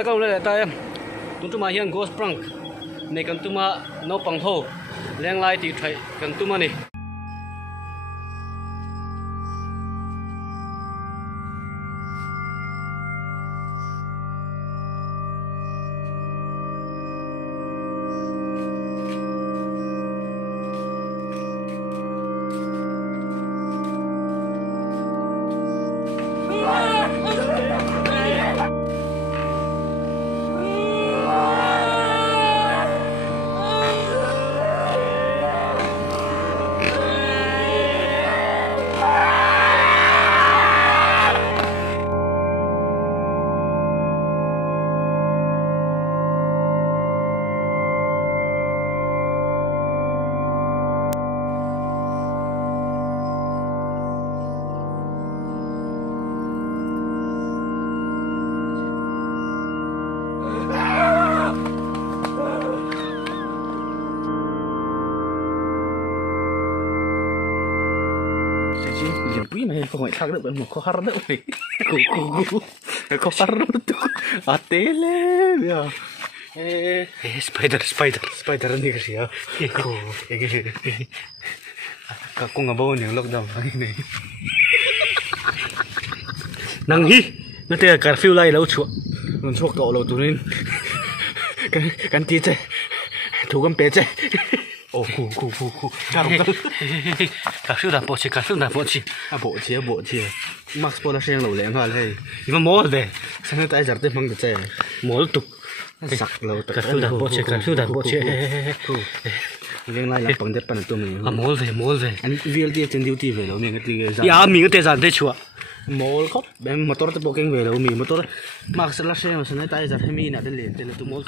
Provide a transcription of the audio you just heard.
Pada kau le ta tuntu ma hian ghost prank ne kan tuma no pang ho leng lai ti thai kan tuma ni Yang punya main kau main thang được một khó khăn nữa mày khó khăn itu atele ya spider ni kasi ya aku nggak bawa nih lockdown ini nang hi nanti curfew lai lâu chuột non chuột cậu lâu tụi kan tí chơi thủ cầm bé chơi ồ cu cà phê đạp bộ chi bộ chi max po là xem lâu lẹ hoa đây nhưng mà mỏ về sang tay giật tới măng được chơi mỏ tục sặc lâu cà phê đạp bộ chi riêng lai là bằng đất bằng tụi mình mỏ về anh việc đi trên duty về lâu mình cái gì ya mình cái tiền giản đấy chua mỏ khóc bên motor tới bộ kinh về lâu mình motor max là xem sang tay giật hay mình nãy đến liền tên là tụi mỏ